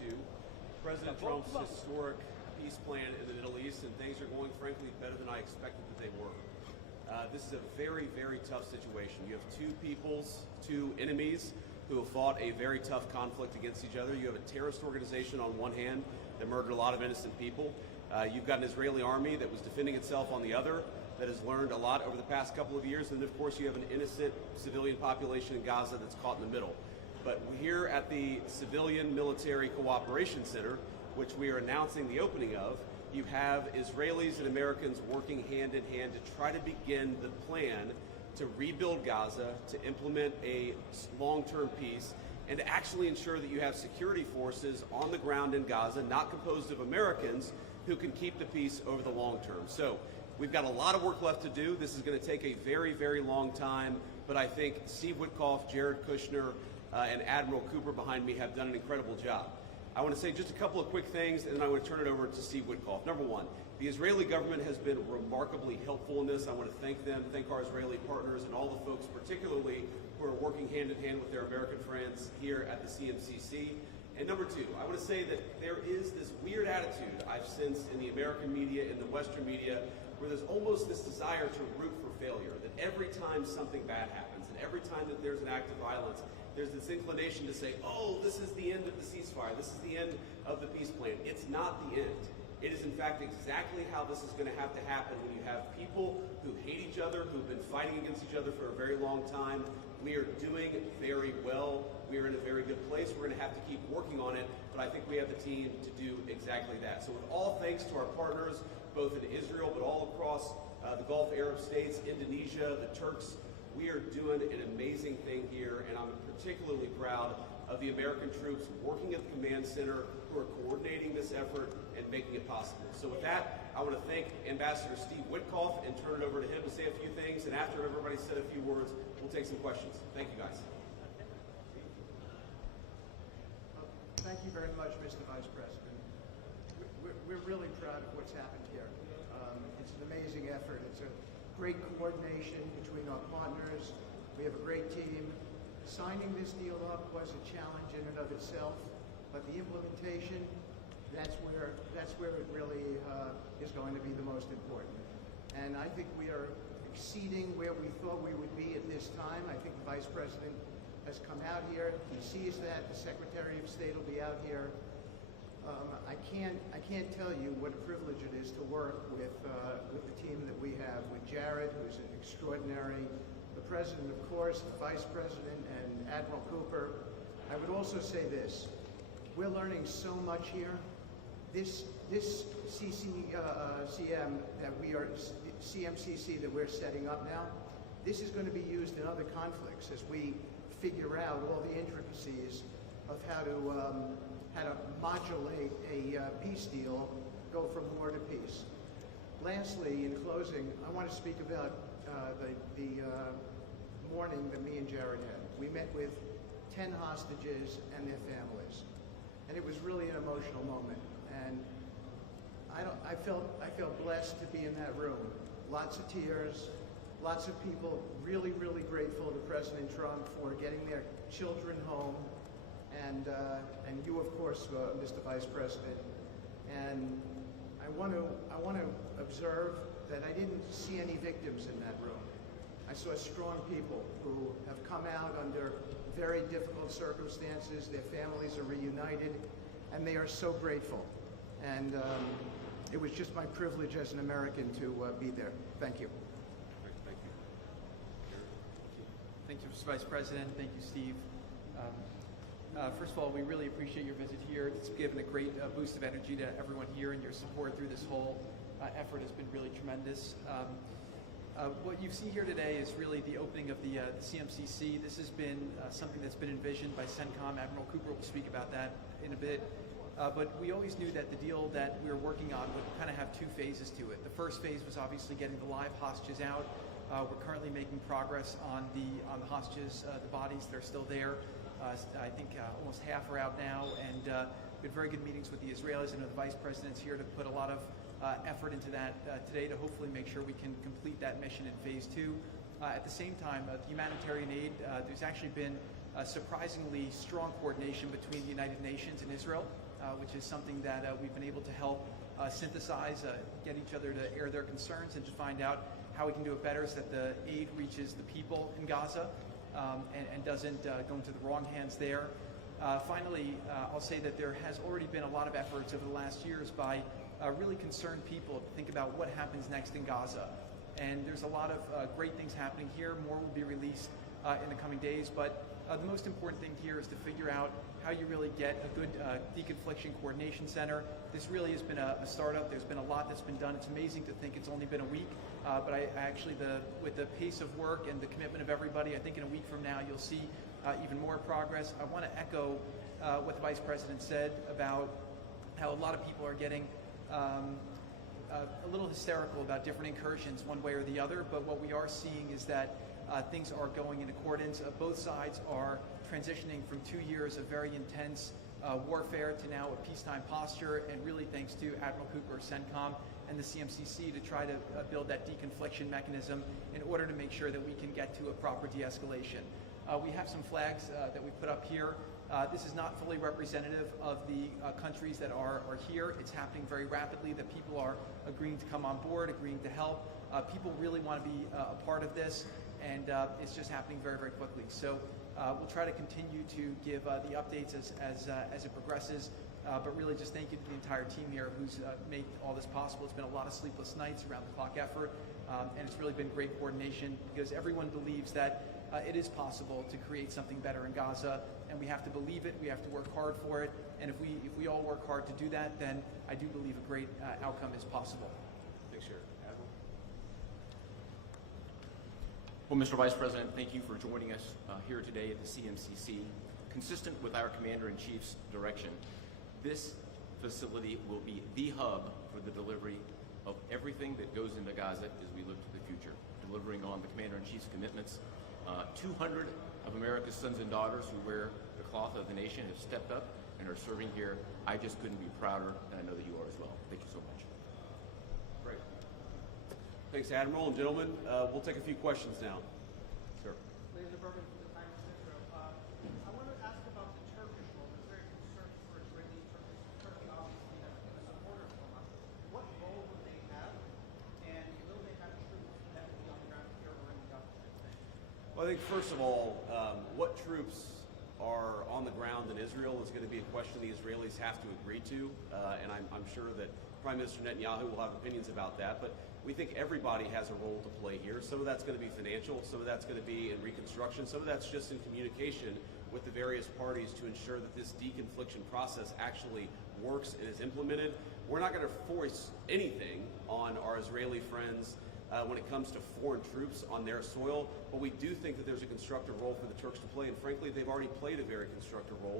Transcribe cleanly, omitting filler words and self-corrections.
to President Trump's historic peace plan in the Middle East, and things are going, frankly, better than I expected that they were. This is a very, very tough situation. You have two peoples, two enemies who have fought a very tough conflict against each other. You have a terrorist organization on one hand that murdered a lot of innocent people. You've got an Israeli army that was defending itself on the other, that has learned a lot over the past couple of years. And of course, you have an innocent civilian population in Gaza that's caught in the middle. But here at the Civilian Military Cooperation Center, which we are announcing the opening of, you have Israelis and Americans working hand in hand to try to begin the plan to rebuild Gaza, to implement a long-term peace, and to actually ensure that you have security forces on the ground in Gaza, not composed of Americans, who can keep the peace over the long term. So we've got a lot of work left to do. This is going to take a very, very long time, but I think Steve Witkoff, Jared Kushner, and Admiral Cooper behind me have done an incredible job. I want to say just a couple of quick things, and then I want to turn it over to Steve Witkoff. Number one, the Israeli government has been remarkably helpful in this. I want to thank them, thank our Israeli partners, and all the folks particularly who are working hand in hand with their American friends here at the CMCC. And number two, I want to say that there is this weird attitude I've sensed in the American media, in the Western media, where there's almost this desire to root for failure, that every time something bad happens, and every time that there's an act of violence, there's this inclination to say, oh, this is the end of the ceasefire, this is the end of the peace plan. It's not the end. It is, in fact, exactly how this is going to have to happen when you have people who hate each other, who've been fighting against each other for a very long time. We are doing very well. We are in a very good place. We're going to have to keep working on it, but I think we have the team to do exactly that. So with all thanks to our partners, both in Israel, but all across the Gulf Arab states, Indonesia, the Turks, we are doing an amazing thing here, and I'm particularly proud of the American troops working at the command center who are coordinating this effort and making it possible. So with that, I want to thank Ambassador Steve Witkoff and turn it over to him to say a few things, and after everybody's said a few words, we'll take some questions. Thank you, guys. Thank you very much, Mr. Vice President. We're really proud of what's happened here. It's an amazing effort. It's a great coordination between our partners. We have a great team. Signing this deal up was a challenge in and of itself, but the implementation, that's where it really is going to be the most important. And I think we are exceeding where we thought we would be at this time. I think the Vice President has come out here. He sees that. The Secretary of State will be out here. I can't tell you what a privilege it is to work with the team that we have, with Jared, who's an extraordinary, the President, of course, the Vice President, and Admiral Cooper. I would also say this: we're learning so much here. This CMCC that we're setting up now, this is going to be used in other conflicts as we figure out all the intricacies of how to modulate a peace deal, go from war to peace. Lastly, in closing, I want to speak about the morning that me and Jared had. We met with 10 hostages and their families, and it was really an emotional moment. And I felt blessed to be in that room. Lots of tears, lots of people really, really grateful to President Trump for getting their children home, and you, of course, Mr. Vice President. And I want to observe that I didn't see any victims in that room. I saw strong people who have come out under very difficult circumstances. Their families are reunited, and they are so grateful. And it was just my privilege as an American to be there. Thank you. Great, thank you. Thank you, Mr. Vice President. Thank you, Steve. First of all, we really appreciate your visit here. It's given a great boost of energy to everyone here, and your support through this whole effort has been really tremendous. What you see here today is really the opening of the CMCC. This has been something that's been envisioned by CENTCOM. Admiral Cooper will speak about that in a bit. But we always knew that the deal that we were working on would kind of have two phases to it. The first phase was obviously getting the live hostages out. We're currently making progress on the hostages, the bodies that are still there. I think almost half are out now, and we had very good meetings with the Israelis. And the Vice President's here to put a lot of effort into that today to hopefully make sure we can complete that mission in phase two. At the same time, the humanitarian aid, there's actually been surprisingly strong coordination between the United Nations and Israel, which is something that we've been able to help synthesize, get each other to air their concerns and to find out how we can do it better so that the aid reaches the people in Gaza and doesn't go into the wrong hands there. Finally, I'll say that there has already been a lot of efforts over the last years by really concerned people to think about what happens next in Gaza. And there's a lot of great things happening here. More will be released in the coming days. But the most important thing here is to figure out how you really get a good deconfliction coordination center. This really has been a startup. There's been a lot that's been done. It's amazing to think it's only been a week. But I actually, with the pace of work and the commitment of everybody, I think in a week from now you'll see even more progress. I want to echo what the Vice President said about how a lot of people are getting a little hysterical about different incursions one way or the other, but what we are seeing is that things are going in accordance. Both sides are transitioning from 2 years of very intense warfare to now a peacetime posture, and really thanks to Admiral Cooper, CENTCOM, and the CMCC to try to build that deconfliction mechanism in order to make sure that we can get to a proper de-escalation. We have some flags that we put up here. This is not fully representative of the countries that are here. It's happening very rapidly, that people are agreeing to come on board, agreeing to help. People really want to be a part of this, and it's just happening very, very quickly. So we'll try to continue to give the updates as it progresses, but really just thank you to the entire team here who's made all this possible. It's been a lot of sleepless nights, around the clock effort, and it's really been great coordination because everyone believes that it is possible to create something better in Gaza, and we have to believe it, we have to work hard for it, and if we all work hard to do that, then I do believe a great outcome is possible. Thanks, Sheriff. Admiral? Well, Mr. Vice President, thank you for joining us here today at the CMCC. Consistent with our Commander-in-Chief's direction, this facility will be the hub for the delivery of everything that goes into Gaza as we look to the future, delivering on the Commander-in-Chief's commitments. 200 of America's sons and daughters who wear the cloth of the nation have stepped up and are serving here. I just couldn't be prouder, and I know that you are as well. Thank you so much. Great. Thanks, Admiral. And gentlemen, we'll take a few questions now. Sir. Laser Berman from the Times of Israel. I want to ask about the Turkish role. There's very concerned for Israeli Turkey obviously has been a supporter of Hamas. What role will they have, and will they have troops that will be on the ground here or in the Gaza? Well, I think first of all, what troops are on the ground in Israel is going to be a question the Israelis have to agree to, and I'm sure that Prime Minister Netanyahu will have opinions about that, but we think everybody has a role to play here. Some of that's going to be financial, some of that's going to be in reconstruction, some of that's just in communication with the various parties to ensure that this deconfliction process actually works and is implemented. We're not going to force anything on our Israeli friends when it comes to foreign troops on their soil, but we do think that there's a constructive role for the Turks to play, and frankly, they've already played a very constructive role